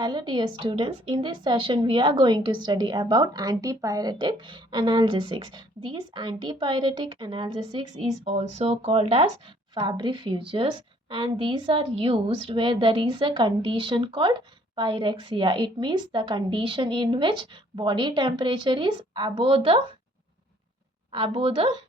Hello dear students, in this session we are going to study about antipyretic analgesics. These antipyretic analgesics is also called as febrifuges, and these are used where there is a condition called pyrexia. It means the condition in which body temperature is above the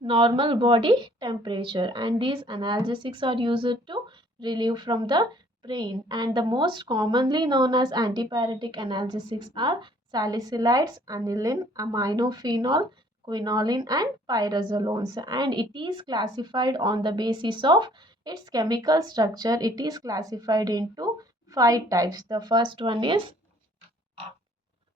normal body temperature, and these analgesics are used to relieve from the pain. And the most commonly known as antipyretic analgesics are salicylides, aniline, aminophenol, quinoline, and pyrazolones, and it is classified on the basis of its chemical structure. It is classified into five types. The first one is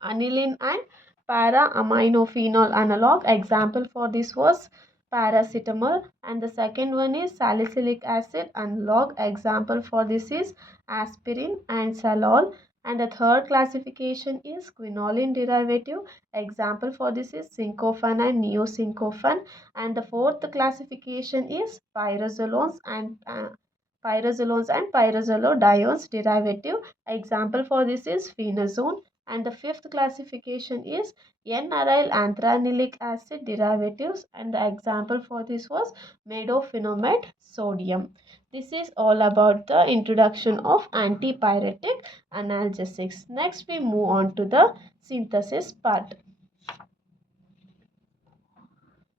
aniline and para-aminophenol analog. Example for this was paracetamol. And the second one is salicylic acid analog. Example for this is aspirin and salol. And the third classification is quinoline derivative. Example for this is syncophan and neosyncophan. And the fourth classification is pyrazolidiones derivative. Example for this is phenazone. And the fifth classification is N-aryl anthranylic acid derivatives, and the example for this was medophenamate sodium. This is all about the introduction of antipyretic analgesics. Next we move on to the synthesis part.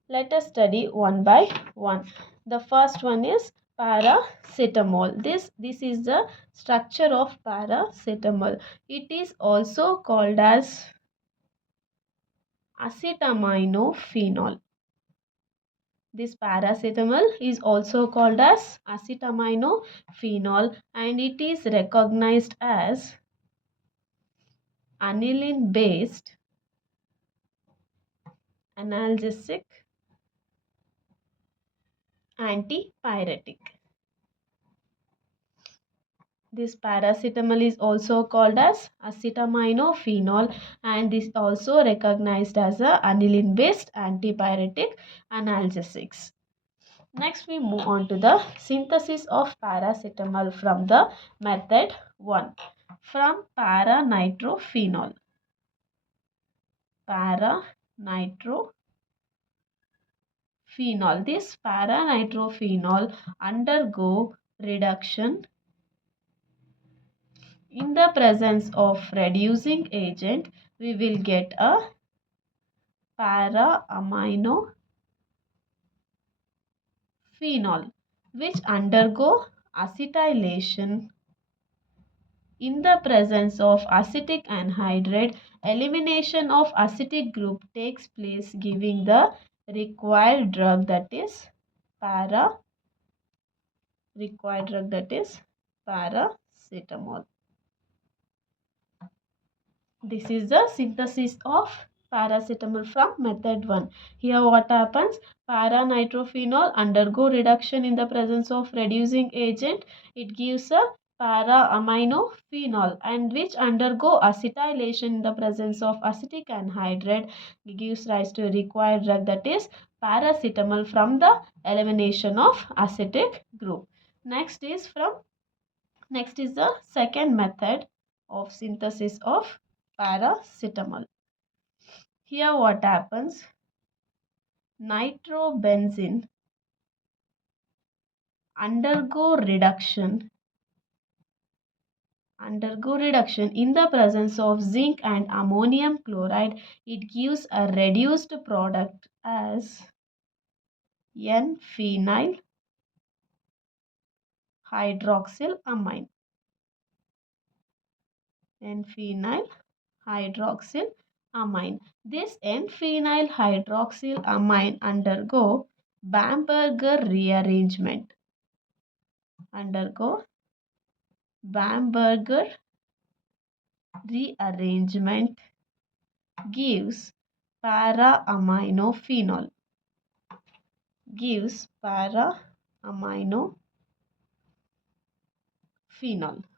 Let us study one by one. The first one is paracetamol. This is the structure of paracetamol. It is also called as acetaminophenol. This paracetamol is also called as acetaminophenol, and it is recognized as aniline based analgesic antipyretic. This paracetamol is also called as acetaminophenol, and is also recognized as a aniline based antipyretic analgesics. Next we move on to the synthesis of paracetamol from the method 1. From para-nitrophenol. Para-nitrophenol. This para-nitrophenol undergo reduction in the presence of reducing agent. We will get a para-aminophenol which undergo acetylation in the presence of acetic anhydride. Elimination of acetic group takes place, giving the required drug, that is paracetamol. This is the synthesis of paracetamol from method 1. Here what happens? Para-nitrophenol undergo reduction in the presence of reducing agent. It gives a para-aminophenol, and which undergo acetylation in the presence of acetic anhydride gives rise to a required drug, that is paracetamol, from the elimination of acetic group. Next is the second method of synthesis of paracetamol. Here what happens? Nitrobenzene undergo reduction in the presence of zinc and ammonium chloride. It gives a reduced product as N-phenyl hydroxylamine. N-phenyl hydroxylamine. This N-phenyl hydroxylamine undergo Bamberger rearrangement. Gives para-aminophenol.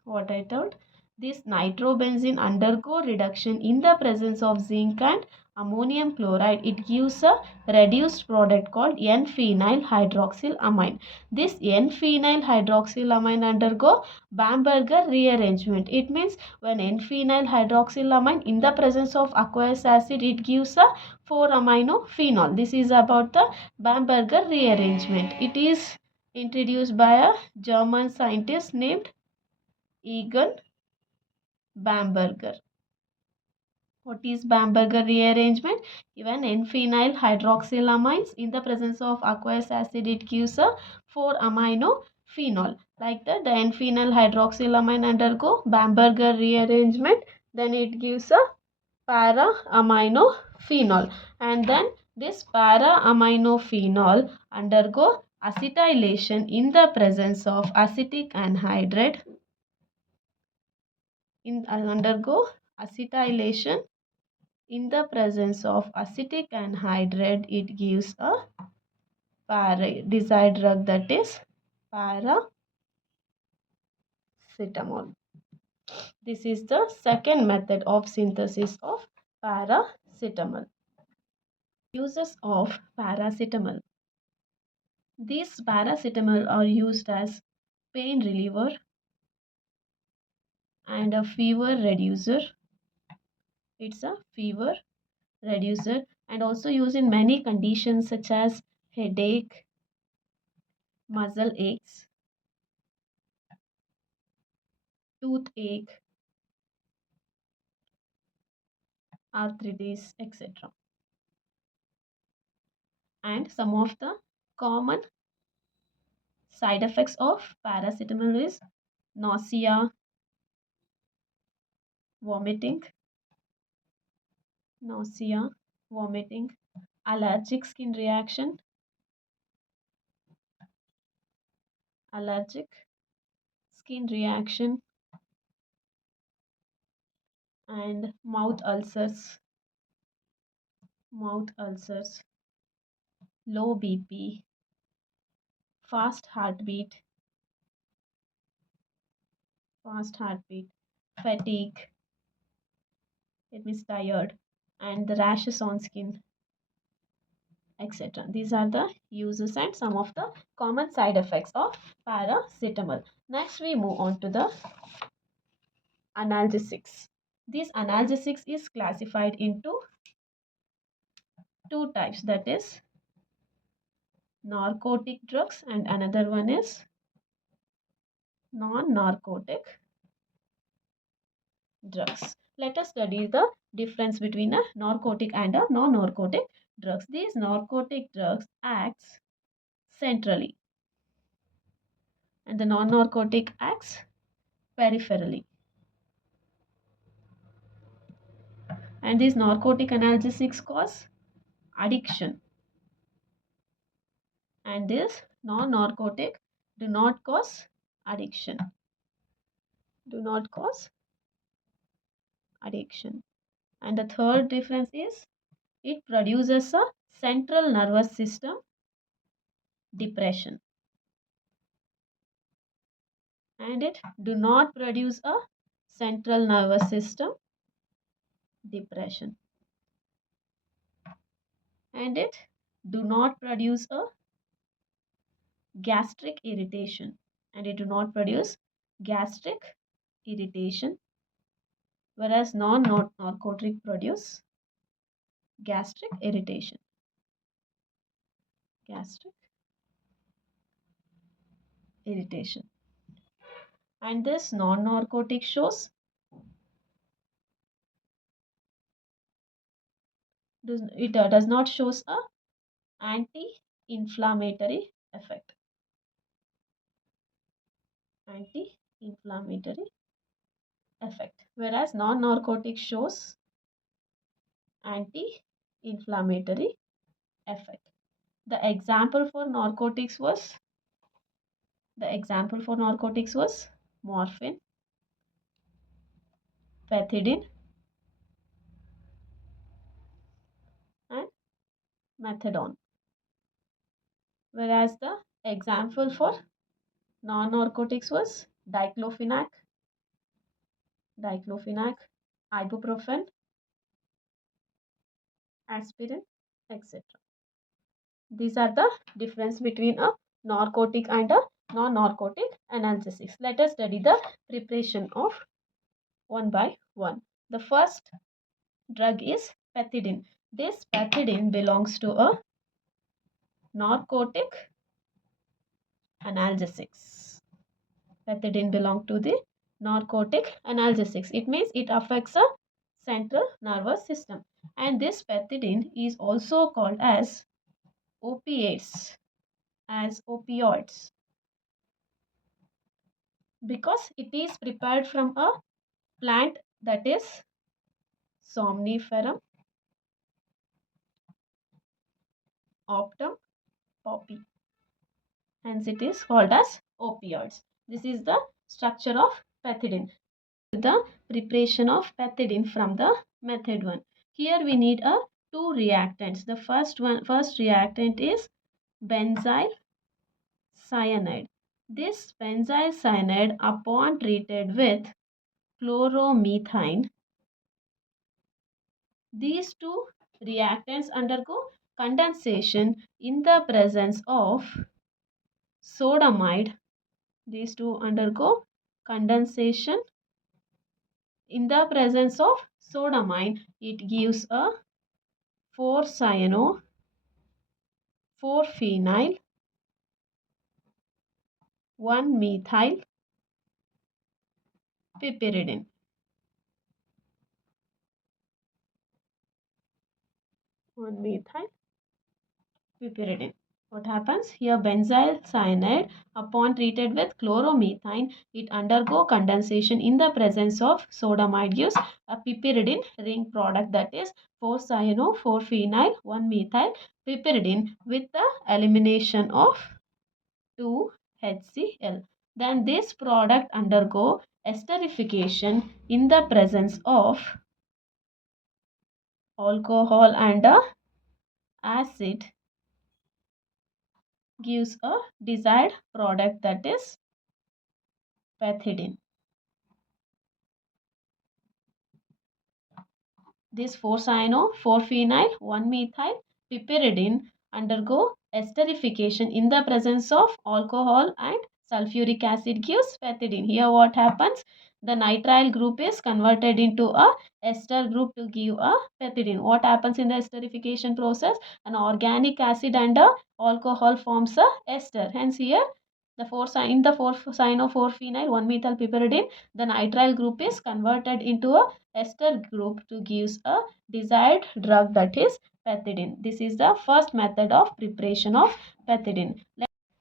What I told? This nitrobenzene undergo reduction in the presence of zinc and ammonium chloride. It gives a reduced product called N-phenyl hydroxylamine. This N-phenyl hydroxylamine undergo Bamberger rearrangement. It means when N-phenyl hydroxylamine in the presence of aqueous acid, it gives a 4-aminophenol. This is about the Bamberger rearrangement. It is introduced by a German scientist named Egon Bamberger. What is Bamberger rearrangement? Even N-phenyl hydroxylamines in the presence of aqueous acid, it gives a 4-aminophenol. Like that, the N-phenyl hydroxylamine undergo Bamberger rearrangement, then it gives a para-aminophenol, and then this para-aminophenol undergo acetylation in the presence of acetic anhydride. Undergo acetylation in the presence of acetic anhydride, it gives a desired drug, that is paracetamol. This is the second method of synthesis of paracetamol. Uses of paracetamol. These paracetamol are used as pain reliever and a fever reducer. It's a fever reducer and also used in many conditions such as headache, muscle aches, toothache, arthritis, etc. And some of the common side effects of paracetamol is nausea, vomiting, nausea, vomiting, allergic skin reaction, allergic skin reaction, and mouth ulcers, low BP, fast heartbeat, fatigue, it means tired, and the rashes on skin, etc. These are the uses and some of the common side effects of paracetamol. Next, we move on to the analgesics. These analgesics is classified into two types, that is narcotic drugs and another one is non-narcotic drugs. Let us study the difference between a narcotic and a non-narcotic drugs. These narcotic drugs acts centrally and the non-narcotic acts peripherally. And these narcotic analgesics cause addiction. And this non-narcotic do not cause addiction. Do not cause addiction. And the third difference is it produces a central nervous system depression. And it do not produce a central nervous system depression. And it do not produce a gastric irritation. And it do not produce gastric irritation, whereas non-narcotic produce gastric irritation. Gastric irritation. And this non-narcotic shows does not shows a anti-inflammatory effect. Anti-inflammatory effect, whereas non-narcotic shows anti-inflammatory effect. The example for narcotics was morphine, pethidine, and methadone. Whereas the example for non-narcotics was diclofenac, diclofenac, ibuprofen, aspirin, etc. These are the difference between a narcotic and a non-narcotic analgesics. Let us study the preparation of one by one. The first drug is pethidine. This pethidine belongs to a narcotic analgesics. Pethidine belong to the narcotic analgesics. It means it affects a central nervous system. And this pethidine is also called as opiates, as opioids, because it is prepared from a plant that is somniferum optum poppy. Hence it is called as opioids. This is the structure of pethidine. The preparation of pethidine from the method 1. Here we need a two reactants. The first reactant is benzyl cyanide. This benzyl cyanide, upon treated with chloromethane, these two reactants undergo condensation in the presence of sodamide. These two undergo condensation in the presence of sodamine. It gives a 4-cyano 4-phenyl 1-methyl piperidine. 1-methyl piperidine. What happens here? Benzyl cyanide, upon treated with chloromethane, it undergo condensation in the presence of sodamide, gives a piperidine ring product, that is 4-cyano 4-phenyl 1-methyl piperidine, with the elimination of 2HCl. Then this product undergo esterification in the presence of alcohol and a acid, gives a desired product, that is pethidine. This 4-cyano 4-phenyl 1-methyl piperidine undergo esterification in the presence of alcohol and sulfuric acid, gives pethidine. Here what happens? The nitrile group is converted into a ester group to give a pethidine. What happens in the esterification process? An organic acid and a alcohol forms a ester. Hence here the 4-cyano 4-phenyl 1-methyl piperidine, the nitrile group is converted into a ester group to gives a desired drug, that is pethidine. This is the first method of preparation of pethidine.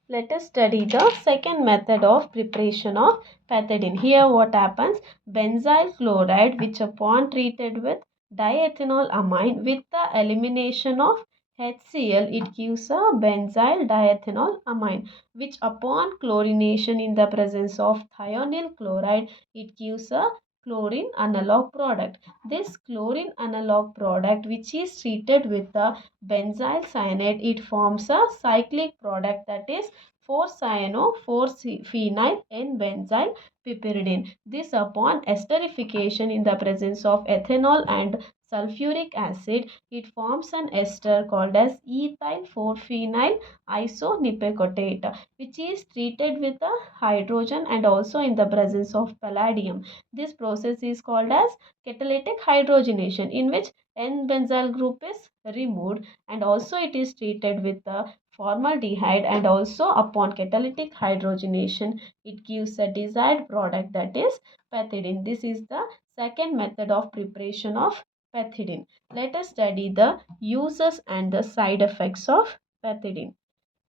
Let us study the second method of preparation of pethidine. Here what happens? Benzyl chloride, which upon treated with diethanol amine with the elimination of HCl, it gives a benzyl diethanol amine, which upon chlorination in the presence of thionyl chloride, it gives a chlorine analog product. This chlorine analog product, which is treated with the benzyl cyanide, it forms a cyclic product, that is 4-cyano 4-phenyl N-benzyl piperidine. This upon esterification in the presence of ethanol and sulfuric acid, it forms an ester called as ethyl 4-phenyl isonipecotate, which is treated with a hydrogen and also in the presence of palladium. This process is called as catalytic hydrogenation, in which N-benzyl group is removed, and also it is treated with the formaldehyde, and also upon catalytic hydrogenation it gives a desired product, that is pethidine. This is the second method of preparation of pethidine. Let us study the uses and the side effects of pethidine.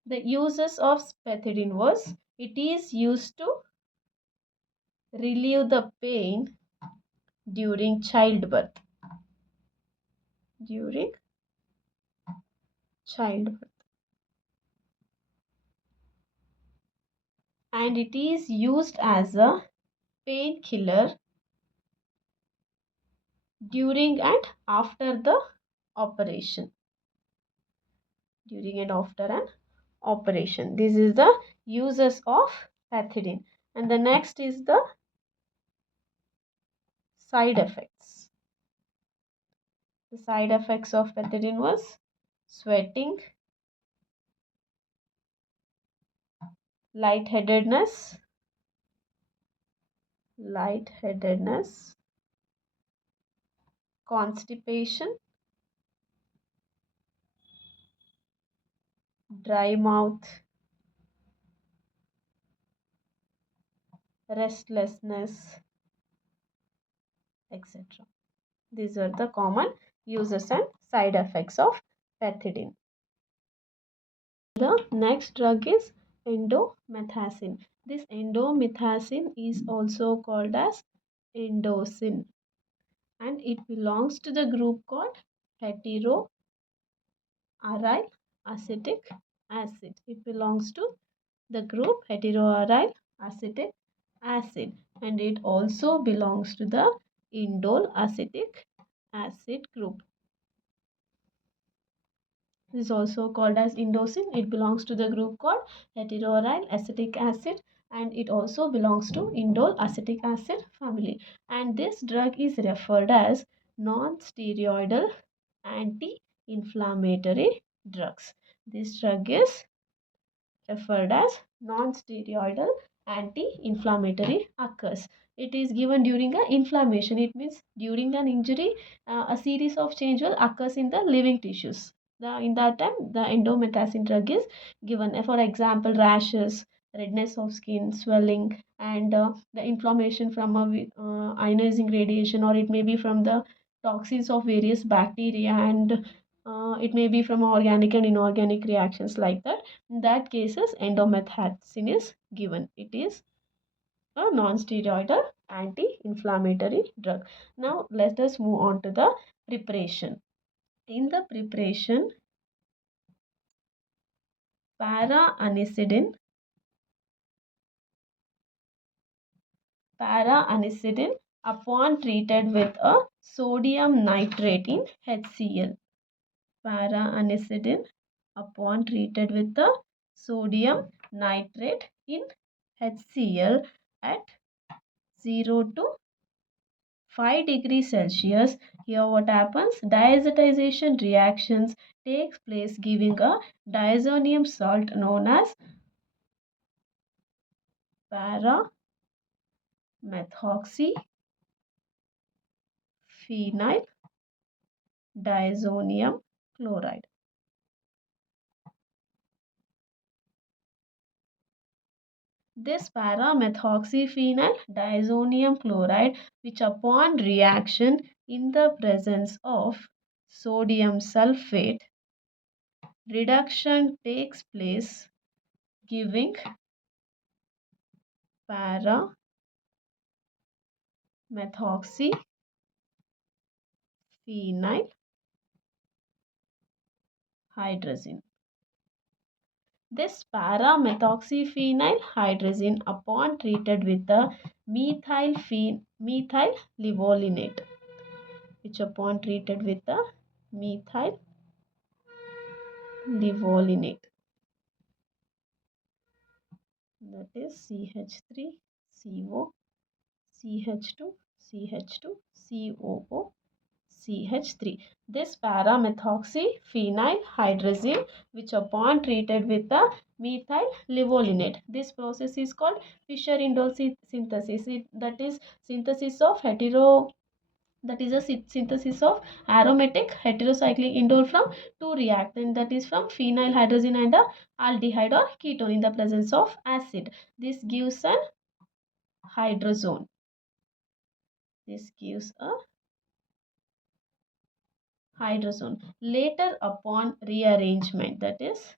The uses of pethidine was, it is used to relieve the pain during childbirth. During childbirth. And it is used as a painkiller during and after the operation. During and after an operation. This is the uses of pethidine. And the next is the Side effects. The side effects of pethidine was sweating, lightheadedness, lightheadedness, constipation, dry mouth, restlessness, etc. These are the common uses and side effects of pethidine. The next drug is endomethacin. This endomethacin is also called as endosin, and it belongs to the group called heteroaryl acetic acid. It belongs to the group heteroaryl acetic acid, and it also belongs to the indole acetic acid group. This is also called as indosin. It belongs to the group called heteroaryl acetic acid, and it also belongs to indole acetic acid family. And this drug is referred as non-steroidal anti-inflammatory drugs. This drug is referred as non-steroidal anti-inflammatory occurs. It is given during an inflammation. It means during an injury, a series of change will occurs in the living tissues. In that time, the endomethacin drug is given. For example, rashes, redness of skin, swelling, and the inflammation from a ionizing radiation, or it may be from the toxins of various bacteria, and it may be from organic and inorganic reactions like that. In that cases, endomethacin is given. It is a non-steroidal anti-inflammatory drug. Now let us move on to the preparation. In the preparation, para-anisidin upon treated with a sodium nitrate in HCl. Para-anisidin upon treated with the sodium nitrate in HCl at 0 to 5 degrees Celsius. Here what happens? Diazotization reactions takes place, giving a diazonium salt known as para-methoxyphenyl diazonium chloride. This para-methoxyphenyl diazonium chloride, which upon reaction in the presence of sodium sulfate, reduction takes place, giving para-methoxyphenyl hydrazine. This para-methoxyphenyl hydrazine upon treated with the methyl livolinate, which upon treated with the methyl livolinate, that is CH3CO, CH2, CH2, COO, CH3. This para-methoxyphenyl hydrazine, which upon treated with the methyl livolinate, this process is called Fischer-Indole synthesis. That is synthesis of synthesis of aromatic heterocyclic indole from two reactants, that is from phenyl hydrazine and the aldehyde or ketone in the presence of acid. This gives an hydrazone. This gives a hydrazone. Later upon rearrangement, that is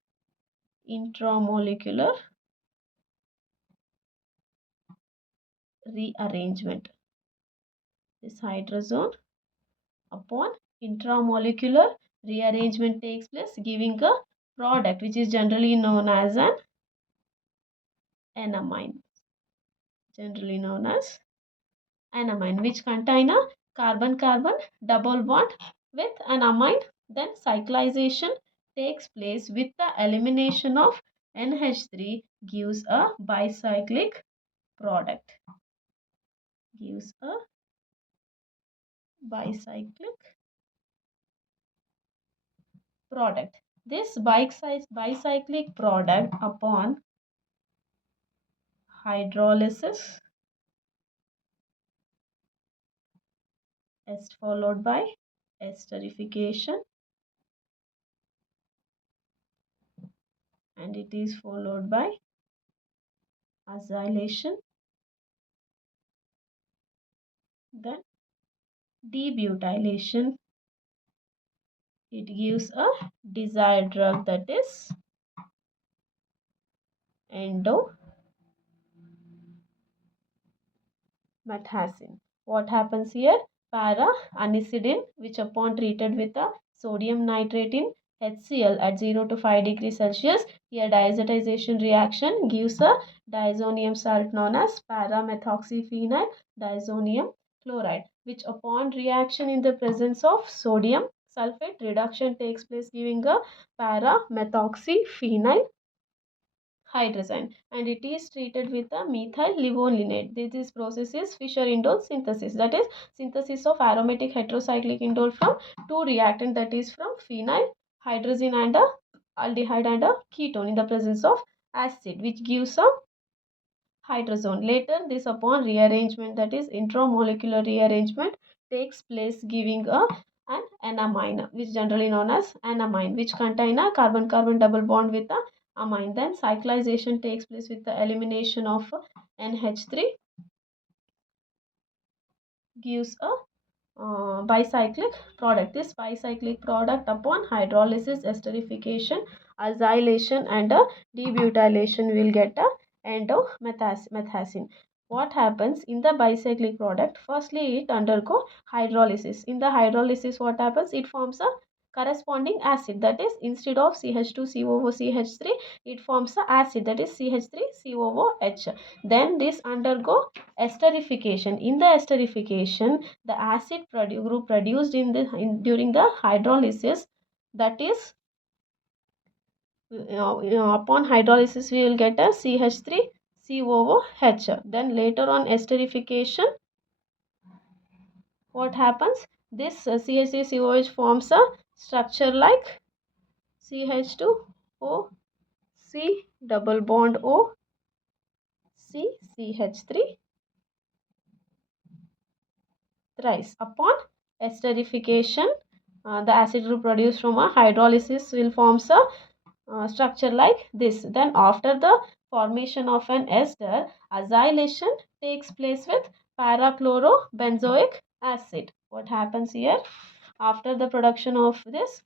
intramolecular rearrangement, this hydrazone upon intramolecular rearrangement takes place, giving a product which is generally known as an enamine, which contain a carbon-carbon double bond with an amine. Then cyclization takes place with the elimination of NH3, gives a bicyclic product. Gives a bicyclic product. This bicyclic product upon hydrolysis is followed by esterification, and it is followed by acylation, then debutylation. It gives a desired drug, that is endomethacin. What happens here? Para-anisidine, which upon treated with a sodium nitrate in HCl at 0 to 5 degrees Celsius, here diazotization reaction gives a diazonium salt known as para-methoxyphenyl diazonium chloride, which upon reaction in the presence of sodium sulfate, reduction takes place giving a para-methoxyphenyl hydrazine, and it is treated with a methyl levolinate. This process is Fischer-Indol synthesis, that is synthesis of aromatic heterocyclic indole from two reactant, that is from phenyl hydrazine and a aldehyde and a ketone in the presence of acid, which gives a hydrazone. Later, this upon rearrangement, that is intramolecular rearrangement, takes place giving an enamine, which generally known as enamine, which contain a carbon-carbon double bond with a amine. Then cyclization takes place with the elimination of NH3, gives a bicyclic product. This bicyclic product upon hydrolysis, esterification, acylation and debutylation will get a endomethacin. What happens in the bicyclic product? Firstly, it undergo hydrolysis. In the hydrolysis, what happens? It forms a corresponding acid, that is instead of CH2COOCH3, it forms a acid, that is CH3COOH. Then this undergo esterification. In the esterification, the acid group produced during the hydrolysis, that is upon hydrolysis we will get a CH3COOH. Then later on esterification, what happens? This CH3COOH forms a structure like CH2O C double bond O C CH3 thrice. Upon esterification, the acid group produced from a hydrolysis will form a structure like this. Then after the formation of an ester, acylation takes place with parachlorobenzoic acid. What happens here? After the production of this,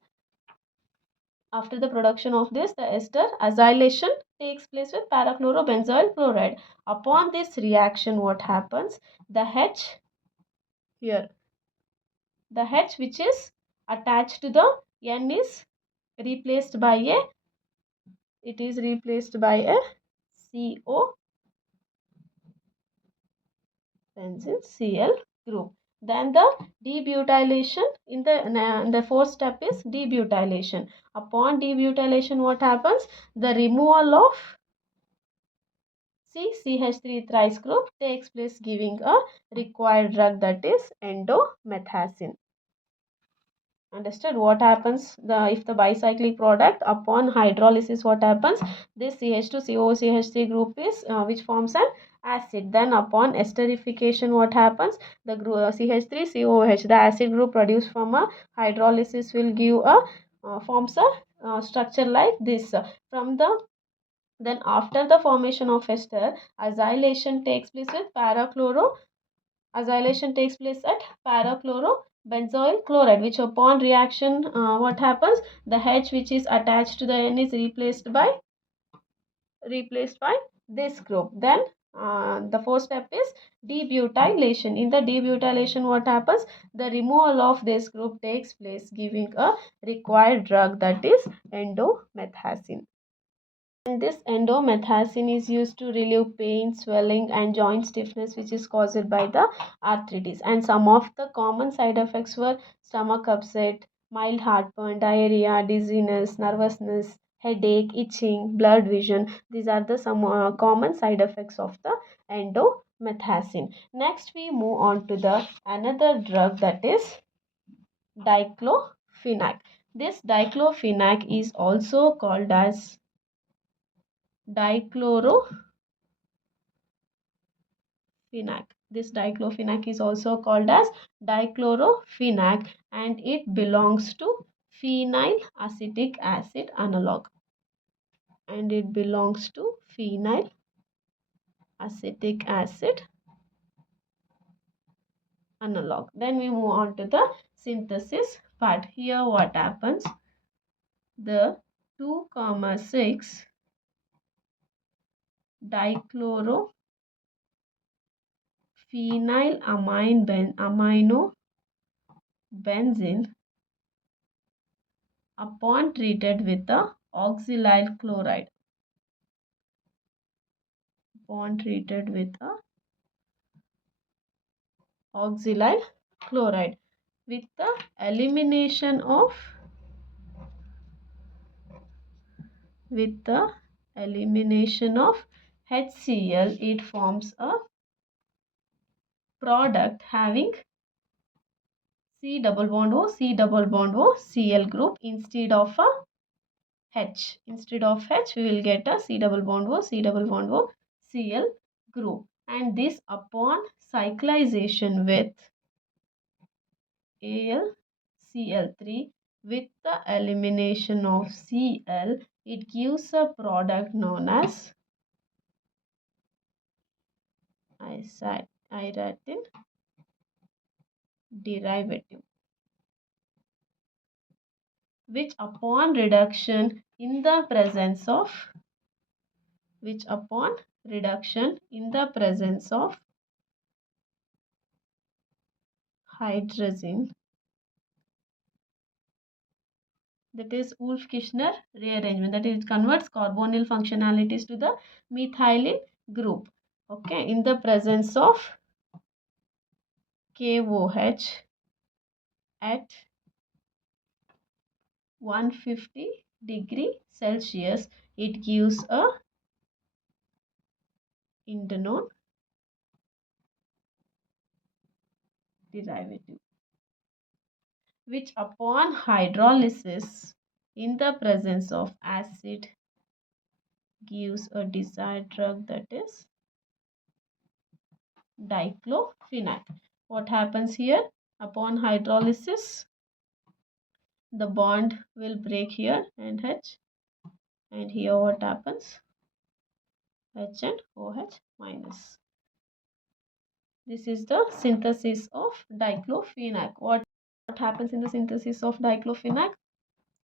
the ester, acylation takes place with parachlorobenzoyl chloride. Upon this reaction, what happens? The H here, the H which is attached to the N is replaced by a CO benzene Cl group. Then the debutylation in the fourth step is debutylation. Upon debutylation, what happens? The removal of CH3 thrice group takes place giving a required drug, that is endomethacin. Understood? What happens if the bicyclic product upon hydrolysis, what happens? This CH2COCH3 group is which forms an acid. Then upon esterification, what happens? The CH3COOH, the acid group produced from a hydrolysis will give a forms a structure like this. Then after the formation of ester, acylation takes place with acylation takes place at parachlorobenzoyl chloride, which upon reaction, what happens? The H which is attached to the N is replaced by this group. Then the fourth step is debutylation. In the debutylation, what happens? The removal of this group takes place giving a required drug, that is endomethacin. And this endomethacin is used to relieve pain, swelling, and joint stiffness which is caused by the arthritis. And some of the common side effects were stomach upset, mild heartburn, diarrhea, dizziness, nervousness, headache, itching, blurred vision. These are the some common side effects of the endomethacin. methacin. Next we move on to the another drug, that is diclofenac. This diclofenac is also called as dichlorofenac. This diclofenac is also called as dichlorofenac, and it belongs to phenyl acetic acid analog. And it belongs to phenyl acetic acid analog. Then we move on to the synthesis part. Here what happens? The 2,6 aminobenzene, upon treated with the oxalyl chloride, with the elimination of HCl, it forms a product having C double bond O Cl group instead of a H. Instead of H, we will get a C double bond O Cl group. And this, upon cyclization with AlCl3 with the elimination of Cl, it gives a product known as iratin derivative, which upon reduction in the presence of hydrazine, that is Wolff-Kishner rearrangement, that it converts carbonyl functionalities to the methylene group. Okay, in the presence of KOH at 150°C, it gives a indinone derivative, which upon hydrolysis in the presence of acid gives a desired drug, that is diclofenac. What happens here? Upon hydrolysis, the bond will break here and H, and here what happens? H and OH minus. This is the synthesis of diclofenac. What happens in the synthesis of diclofenac?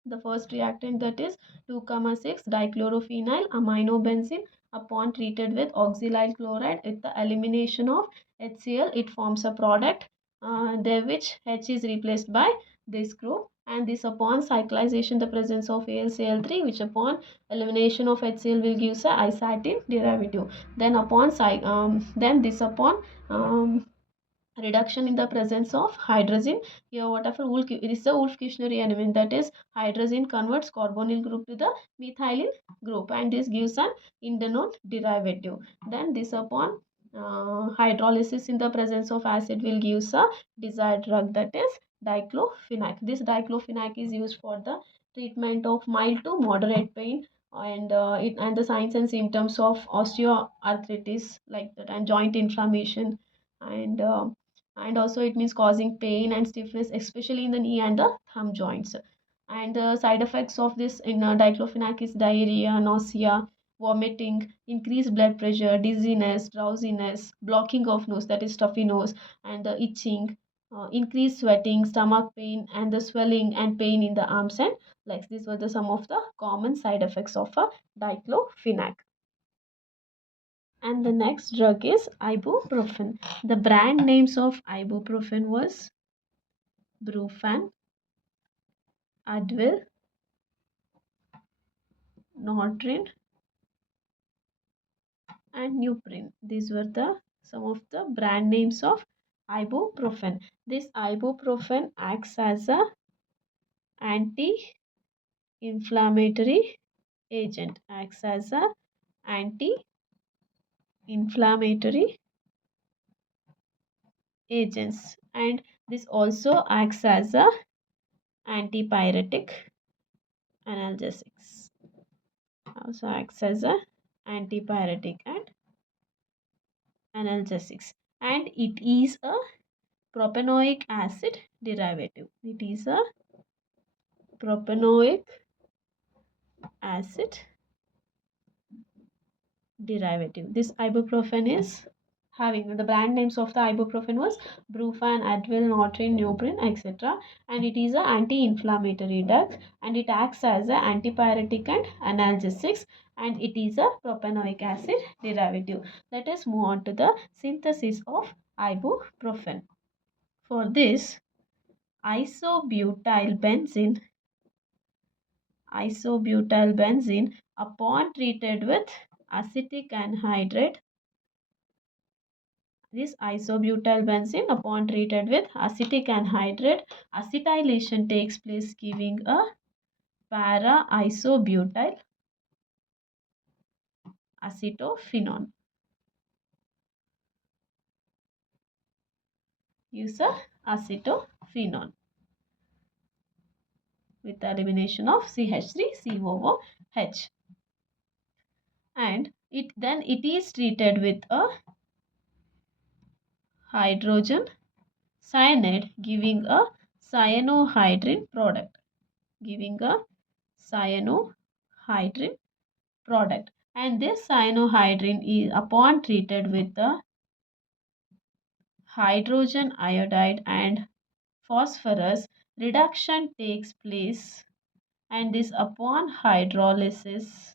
The first reactant, that is 2,6 dichlorophenyl aminobenzene, upon treated with oxalyl chloride with the elimination of HCl, it forms a product there which H is replaced by this group, and this upon cyclization the presence of AlCl3, which upon elimination of HCl will give a isocyanated derivative. Then upon this upon reduction in the presence of hydrogen, here whatever it is a Wolff-Kishner element, that is hydrogen converts carbonyl group to the methylene group, and this gives an indinone derivative. Then this upon hydrolysis in the presence of acid will give a desired drug, that is diclofenac. This diclofenac is used for the treatment of mild to moderate pain, and the signs and symptoms of osteoarthritis like that, and joint inflammation, and also it means causing pain and stiffness, especially in the knee and the thumb joints. And the side effects of this in diclofenac is diarrhea, nausea, vomiting, increased blood pressure, dizziness, drowsiness, blocking of nose, that is stuffy nose, and the itching, increased sweating, stomach pain, and the swelling and pain in the arms and legs. These were the some of the common side effects of a diclofenac. And the next drug is ibuprofen. The brand names of ibuprofen was Brufen, Advil, Notrin, and Nuprin. These were the some of the brand names of ibuprofen. This ibuprofen acts as a anti-inflammatory agent. Acts as a anti-inflammatory agents, and this also acts as a antipyretic analgesics. Also acts as a antipyretic and analgesics, and it is a propanoic acid derivative. It is a propanoic acid derivative. This ibuprofen is having the brand names of the ibuprofen was Brufen, Advil, Nortrin, Neoprin, etc. And it is an anti-inflammatory drug, and it acts as an antipyretic and analgesics, and it is a propanoic acid derivative. Let us move on to the synthesis of ibuprofen. For this, isobutylbenzene upon treated with acetic anhydride. This isobutylbenzene upon treated with acetic anhydride, acetylation takes place, giving a para-isobutyl acetophenone. Use a acetophenone with the elimination of CH3COOH, and it is treated with a hydrogen cyanide, giving a cyanohydrin product, and this cyanohydrin is upon treated with the hydrogen iodide and phosphorus, reduction takes place, and this upon hydrolysis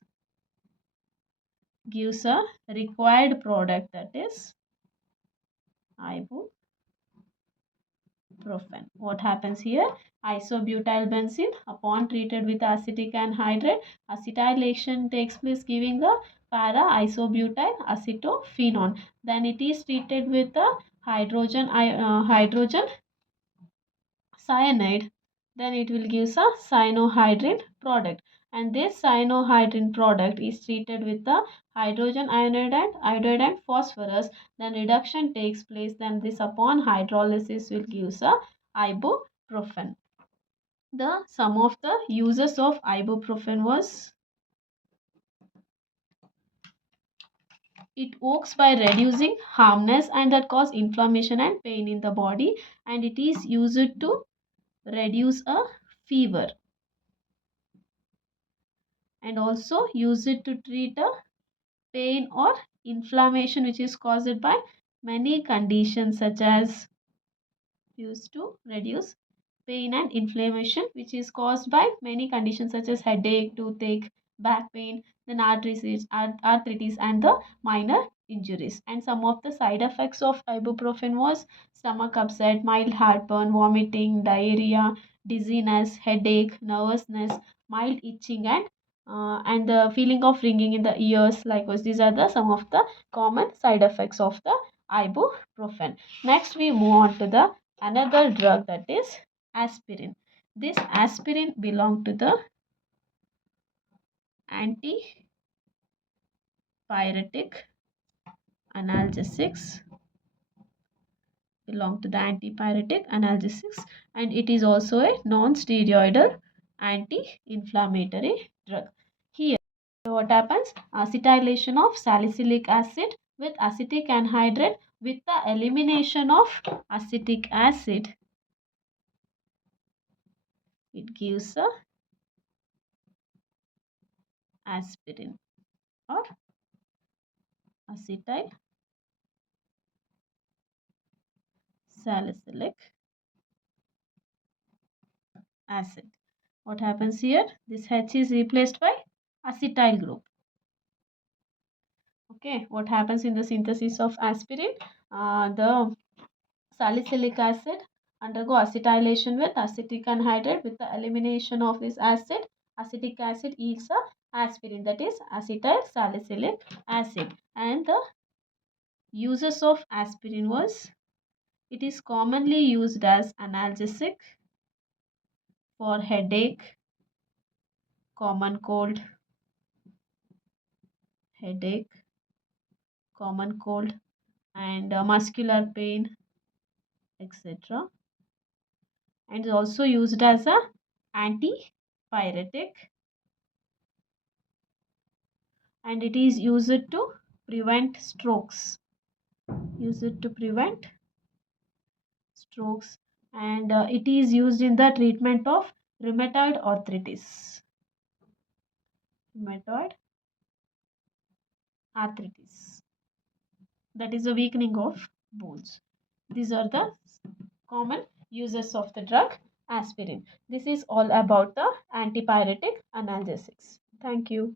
gives a required product, that is ibuprofen. What happens here? Isobutylbenzene upon treated with acetic anhydride, acetylation takes place, giving a para-isobutyl acetophenone. Then it is treated with a hydrogen cyanide, then it will give a cyanohydrin product, and this cyanohydrin product is treated with the hydrogen iodide and phosphorus, then reduction takes place, then this upon hydrolysis will give a ibuprofen. The some of the uses of ibuprofen was, it works by reducing harmness and that cause inflammation and pain in the body, and it is used to reduce a fever, and also use it to treat a pain or inflammation which is caused by many conditions, such as used to reduce pain and inflammation which is caused by many conditions such as headache, toothache, back pain, then arthritis and the minor injuries. And some of the side effects of ibuprofen was stomach upset, mild heartburn, vomiting, diarrhea, dizziness, headache, nervousness, mild itching, and the feeling of ringing in the ears. Likewise, these are the some of the common side effects of the ibuprofen. Next, we move on to the another drug, that is aspirin. This aspirin belong to the antipyretic analgesics, and it is also a non-steroidal anti-inflammatory drug. Here, what happens? Acetylation of salicylic acid with acetic anhydride, with the elimination of acetic acid, it gives a aspirin or acetyl salicylic acid. What happens here? This H is replaced by acetyl group. Okay, what happens in the synthesis of aspirin? The salicylic acid undergo acetylation with acetic anhydride, with the elimination of this acid. Acetic acid yields a aspirin, that is acetyl salicylic acid. And the uses of aspirin was, it is commonly used as analgesic for headache, common cold, and muscular pain, etc. And is also used as a antipyretic, and it is used to prevent strokes. Use it to prevent strokes, and it is used in the treatment of rheumatoid arthritis. Rheumatoid arthritis, that is a weakening of bones. These are the common uses of the drug aspirin. This is all about the antipyretic analgesics. Thank you.